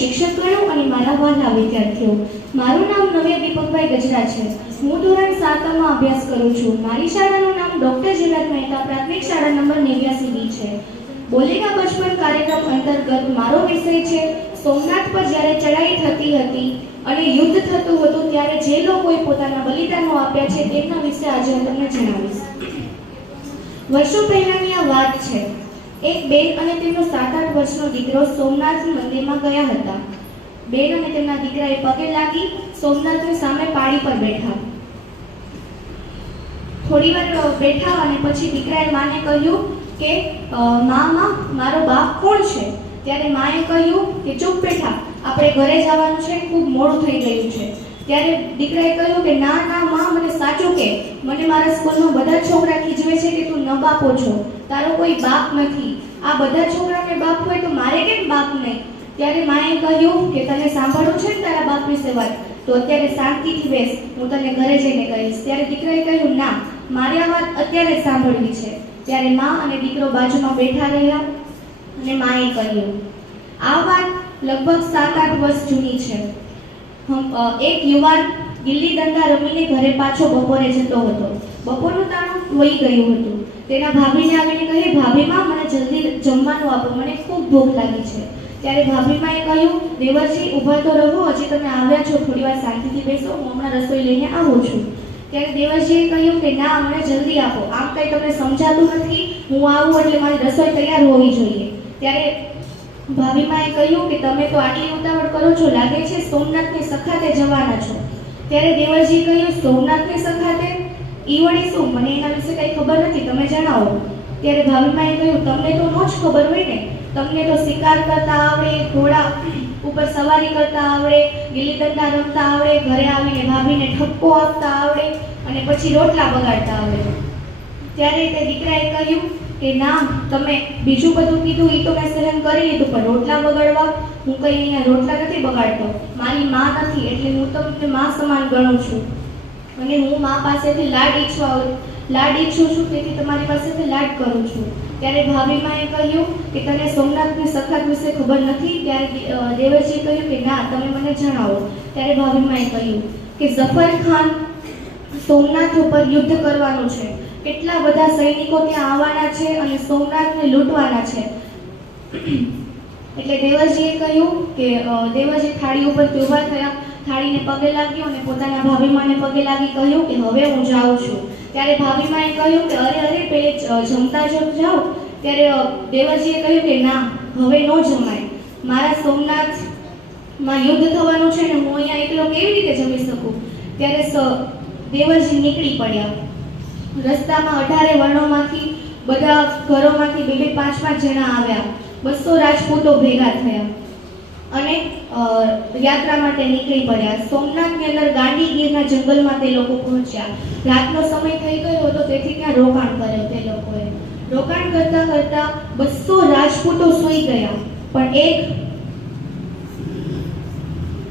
શિક્ષકગણો અને મારા વાલા વિદ્યાર્થીઓ. મારું નામ નવ્ય દીપકભાઈ ગજરા છે. હું ધોરણ સાતમાં અભ્યાસ કરું છું. મારી શાળાનું નામ ડૉક્ટર જીવરાજ મહેતા પ્રાથમિક શાળા નંબર નેવ્યાસી બી છે. બોલેગા બચપન કાર્યક્રમ અંતર્ગત મારો વિષય છે, સોમનાથ પર જ્યારે ચડાઈ થતી હતી અને યુદ્ધ થતું હતું ત્યારે જે લોકોએ પોતાના બલિદાનો આપ્યા છે તેમના વિશે આજે હું તમને જણાવીશ. વર્ષો પહેલાની આ વાત છે. એક બેન અને તેમનો સાત આઠ વર્ષનો દીકરો સોમનાથ મંદિરમાં ગયા હતા. બેન અને તેમના દીકરાએ પગે લાગી સોમનાથની સામે પાળી પર બેઠા. થોડી વાર બેઠા અને પછી દીકરાએ માને કહ્યું કે મામા, મારો બાપ કોણ છે? ત્યારે માએ કહ્યું કે, ચૂપ બેઠા, આપણે ઘરે જવાનું છે, ખૂબ મોડું થઈ ગયું છે. ત્યારે દીકરાએ કહ્યું કે, ના ના, માં, મને સાચું કે. મને મારા સ્કૂલમાં બધા છોકરા ખીજવે છે કે તું ન બાપો છો. તારો કોઈ બાપ નથી. આ બધા છોકરાને બાપ હોય તો મારે કેમ બાપ નહીં? ત્યારે માએ કહ્યું કે, તને સાંભળવું છે ને તારા બાપ વિશે વાત તો અત્યારે શાંતિથી બેસ. હું તને ઘરે જઈને કહીશ. ત્યારે દીકરાએ કહ્યું, ના, મારે આ વાત અત્યારે સાંભળવી છે. ત્યારે મા અને દીકરો બાજુમાં બેઠા રહ્યા અને માએ કહ્યું, આ વાત લગભગ સાત, આઠ વર્ષ જૂની છે. એક યુવાન ગિલ્લી દંડા રમીને ઘરે પાછો બપોરે જતો હતો. બપોરનું તાણું વહી ગયું હતું. તેના ભાભીને આવીને કહે, ભાભીમાં મને જલ્દી જમવાનું આપો, મને ખૂબ ભૂખ લાગી છે. ત્યારે ભાભીમાએ કહ્યું, દેવરજી, ઊભા તો રહો, હજી તમે આવ્યા છો, થોડી વાર શાંતિથી બેસો, હું હમણાં રસોઈ લઈને આવું છું. ત્યારે દેવરજીએ કહ્યું કે, ના, અમને જલ્દી આપો, આમ કંઈ તમને સમજાતું નથી, હું આવું એટલે મારી રસોઈ તૈયાર હોવી જોઈએ. ત્યારે ભાભીમાએ કહ્યું કે તમે તો આટલી ઉતાવળ કરો છો, લાગે છે સોમનાથની સખાતે જવાના છો. ત્યારે દેવરજીએ કહ્યું, સોમનાથની સખાતે? ઈ વળી શું? મને એના વિશે કંઈ ખબર નથી, તમે જણાવો. ત્યારે ભાભીમાએ કહ્યું, તમને તો ન જ ખબર હોય ને. તમને તો શિકાર કરતા આવડે, ઘોડા ઉપર સવારી કરતા આવડે ગિલ્લી દંડા રમતા આવડે, ઘરે આવીને ભાભીને ઠપકો આપતા આવડે અને પછી રોટલા બગાડતા આવડે. ત્યારે તે દીકરાએ કહ્યું કે ના તમે બીજું બધું કીધું એ તો મેં સહન કરી લીધું, પણ રોટલા બગાડવા હું કંઈ અહીંયા રોટલા નથી બગાડતો. મારી માં નથી, એટલે હું તમને માં સમાન ગણું છું. અને હું મા પાસેથી લાડ ઈચ્છવા લાડ ઈચ્છું છું, તેથી તમારી પાસેથી લાડ કરું છું. ત્યારે ભાભીમાએ કહ્યું કે, તને સોમનાથની સખત વિશે ખબર નથી? ત્યારે દેવજીએ કહ્યું કે, ના, તમે મને જણાવો. ત્યારે ભાભીમાએ કહ્યું કે, ઝફર ખાન સોમનાથ ઉપર યુદ્ધ કરવાનું છે. કેટલા બધા સૈનિકો ત્યાં આવવાના છે અને સોમનાથને લૂંટવાના છે? એટલે દેવજીએ કહ્યું કે દેવજી થાળી ઉપર ઊભા થયા, થાળીને પગે લાગ્યો અને પોતાના ભાભીમાને પગે લાગી કહ્યું કે, હવે હું જાઉં છું. ત્યારે ભાભીમાએ કહ્યું કે, અરે અરે, પેલે જમતા જમ જાઓ. ત્યારે દેવજીએ કહ્યું કે, ના, હવે ન જમાય. મારા સોમનાથમાં યુદ્ધ થવાનું છે ને હું અહીંયા એકલો કેવી રીતે જમી શકું? ત્યારે દેવજી નીકળી પડ્યા. રસ્તામાં અઢારે વર્ણોમાંથી બધા ઘરોમાંથી બે બે પાંચ પાંચ જણા આવ્યા. બસો રાજપૂતો ભેગા થયા. અને યાત્રા માટે નીકળી પડ્યા. સોમનાથની અંદર ગાંડી ગીરના જંગલમાં તે લોકો પહોંચ્યા. રાતનો સમય થઈ ગયો હતો, તેથી ત્યાં રોકાણ કર્યો તે લોકોએ. રોકાણ કરતા કરતા બસો રાજપૂતો સૂઈ ગયા. પણ એક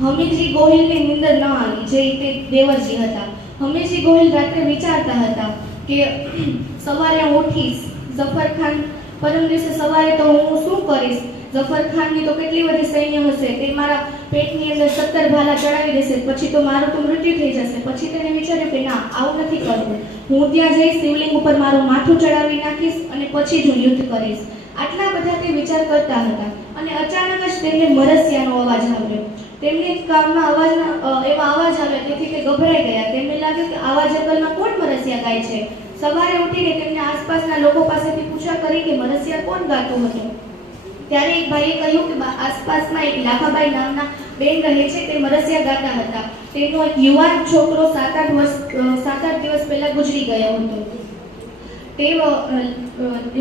હમીરજી ગોહિલની નિંદર ન આવી, જે તે દેવરજી હતા. હમીરજી ગોહિલ રાત્રે વિચારતા હતા કે સવારે ઉઠીશ ઝફર ખાન, પરમ દિવસે સવારે તો હું શું કરીશ? ઝફર ખાનની તો કેટલી બધી સૈન્ય હશે? તે મારા પેટની અંદર સત્તર ભાલા ચડાવી દેશે. પછી તો મારું તો મૃત્યુ થઈ જશે. પછી તેને વિચાર્યું કે ના, આવું નથી કરવું. હું ત્યાં જઈ શિવલિંગ ઉપર મારું માથું ચડાવી નાખીશ અને પછી જ હું યુદ્ધ કરીશ. આટલા બધા તે વિચાર કરતા હતા અને અચાનક જ તેમને મરસિયાનો અવાજ આવ્યો. તેમની કાનમાં અવાજના એવા અવાજ આવ્યા, તેથી તે ગભરાઈ ગયા. લાગ્યું કે આવા જંગલમાં કોણ મરસિયા ગાય છે? સવારે ઉઠીને તેમને આસપાસના લોકો પાસેથી પૂછા કરી કે મરસિયા કોણ ગાતું હતું? ત્યારે એક ભાઈએ કહ્યું કે આસપાસમાં એક લાખાબાઈ નામના બેન રહે છે, તે મરસિયા ગાતા હતા. તેમનો એક યુવાન છોકરો સાત આઠ વર્ષ સાત આઠ દિવસ પહેલા ગુજરી ગયો હતો. તે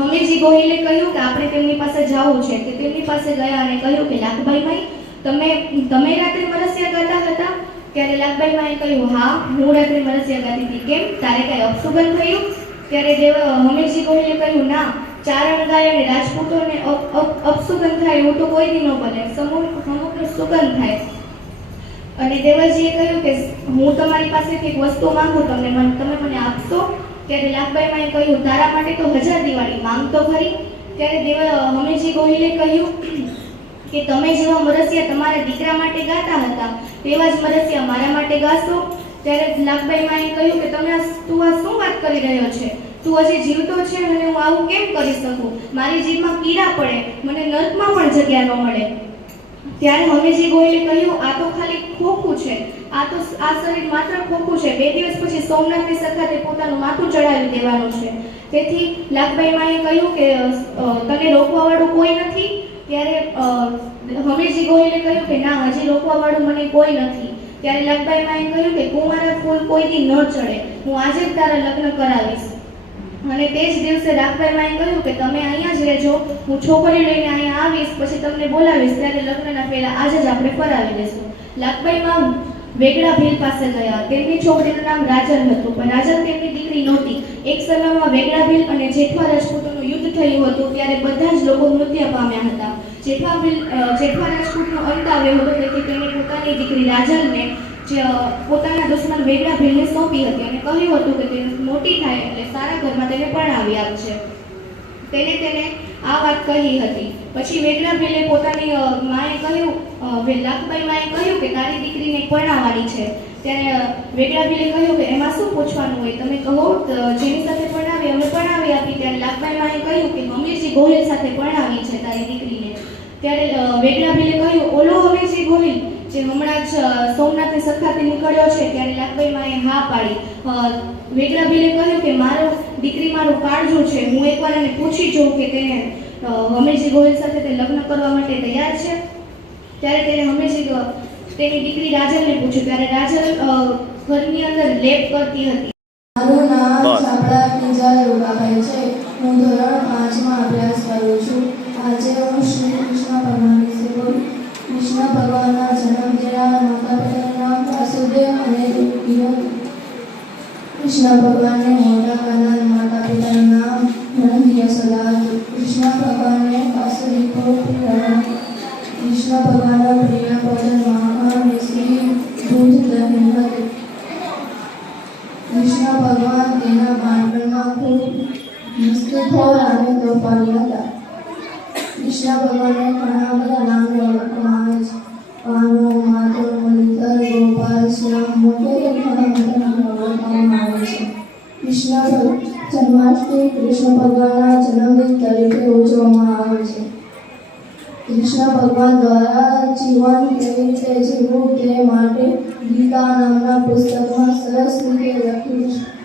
હમીરજી ગોહિલે કહ્યું કે આપણે તેમની પાસે જવું છે તે તેમની પાસે ગયા અને કહ્યું કે, લાખભાઈ ભાઈ, તમે તમે રાત્રે મરસિયા ગાતા હતા? ત્યારે લાખભાઈ માએ કહ્યું, હા, હું રાત્રે મરસિયા ગાતી હતી. કેમ? તારે કઈ અપશુગન થયું? ત્યારે દેવ હમીરજી ગોહિલે કહ્યું, ના, ચારણ ગાય અને રાજપૂતોને અપ- અપ- અપશુગન થાય, એવું તો કોઈ દી ન બને સમૂહ અમુકનું સુગંધ થાય. અને દેવજીએ કહ્યું કે, હું તમારી પાસેથી એક વસ્તુ માંગુ, તમને મને, તમે મને આપશો? ત્યારે લાખભાઈ માએ કહ્યું, તારા માટે તો હજાર દિવાળી માંગ તો ખરી. ત્યારે દેવ, હમીરજી ગોહિલે કહ્યું કે, તમે જેવા મરસિયા તમારા દીકરા માટે ગાતા હતા તેવા જ મરસિયા મારા માટે ગાશો. ત્યારે લાખબાઈ માએ કહ્યું કે તમે તું આ શું વાત કરી રહ્યો છે? તું હજી જીવતો છે અને હું આવું કેમ કરી શકું? મારી જીભમાં કીડા પડે, મને નર્કમાં પણ જગ્યા ન મળે. ત્યારે હમેજી ગોયલે કહ્યું, આ તો ખાલી ખોખું છે. આ તો આ શરીર માત્ર ખોખું છે. બે દિવસ પછી સોમનાથની સખાતે પોતાનું માથું ચડાવી દેવાનું છે. તેથી લાખબાઈ માએ કહ્યું કે તને રોકવાવાળું કોઈ નથી? ત્યારે હમીરજી ગોહિલે કહ્યું કે ના, હજી રોકવાવાળું મને કોઈ નથી. ત્યારે લાખબાઈ માએ કહ્યું કે કુંવારા ફૂલ કોઈથી ન ચડે, હું આજે જ તારા લગ્ન કરાવીશ. અને તે જ દિવસે રાખભાઈ માએ કહ્યું કે તમે અહીંયા જ રહેજો, હું છોકરી લઈને અહીંયા આવીશ, પછી તમને બોલાવીશ, ત્યારે લગ્નના પહેલા આજે જ આપણે ફરાવી દેશું લાખભાઈ માં વેગડા ભીલ પાસે ગયા. તેમની છોકરીનું નામ રાજન હતું, પણ રાજન તેમની દીકરી નહોતી. એક સમયમાં વેગડા ભીલ અને જેઠવા રાજપૂતોનું યુદ્ધ થયું હતું ત્યારે બધા જ લોકો મૃત્યુ પામ્યા હતા. જેઠવા જેઠવા રાજપૂતનો અંત આવ્યો હતો તેથી તેણે પોતાની દીકરી રાજનને જે પોતાના દુશ્મન વેગડા ભીલને સોંપી હતી અને કહ્યું હતું કે તે મોટી થાય એટલે સારા ઘરમાં તેને પરણાવી આપશે તેને તેને આ વાત કહી હતી. પછી વેગડા ભેલે પોતાની માએ કહ્યું લાખબાઈ માએ કહ્યું કે તારી દીકરીને પરણાવવાની છે. ત્યારે વેગડા ભીલે કહ્યું કે એમાં શું પૂછવાનું હોય? તમે કહો જેની સાથે પરણાવી, અમે પરણાવી આપી. ત્યારે લાખબાઈ માએ કહ્યું કે મમ્મીજી ગોહિલ સાથે પરણાવી છે તારી દીકરીને. ત્યારે વેગડા ભીલે કહ્યું, ઓલો હવેજી ગોહિલ, જે હમણાં જ સોમનાથની સત્તાથી નીકળ્યો છે. ત્યારે લાખબાઈ માએ હા પાડી. વેગડા ભીલે કહ્યું કે, મારો દીકરી મારું કાળજું છે. હું એકવાર એને પૂછી જોઉં કે તેને હમીરજી ગોહિલ સાથે તે લગ્ન કરવા માટે તૈયાર છે? ત્યારે તેને હમેશી તેની દીકરી રાજલને પૂછ્યું. ત્યારે રાજલ ઘરની અંદર લેપ કરતી હતી. મારું નામ. ચાપડા પીજા યોગાભાઈ છે. હું ધોરણ પાંચમાં અભ્યાસ કરું છું. આજે હું શ્રી કૃષ્ણ ભગવાન વિશે બોલું. કૃષ્ણ ભગવાનના જન્મદિના માતા પિતાનું નામ વાસુદેવ અને કૃષ્ણ ભગવાનને મોટા હતું કૃષ્ણ ભગવાનને વાસુદેવ પ્રિય કૃષ્ણ ભગવાનના પ્રિય ભજન માખણ શ્રી દૂધ દહીં હતું કૃષ્ણ ભગવાન તેના બાળપણમાં ખૂબ મસ્તીખોર અને તોફાની હતા. કૃષ્ણ ભગવાનને ઘણા બધા નામ ઓળખવામાં આવે છે. પાનો, માધવ મુરલીધર ગોપાલ, શ્યામ વગેરે ઘણા બધા નામ ઓળખવામાં આવે છે. કૃષ્ણ ભગ- જન્માષ્ટમી કૃષ્ણ ભગવાનના જન્મદિન તરીકે ઉજવવામાં આવે છે. કૃષ્ણ ભગવાન દ્વારા જીવન કેવી રીતે જીવવું તે માટે ગીતા નામના પુસ્તકમાં સરસ રીતે લખ્યું છે.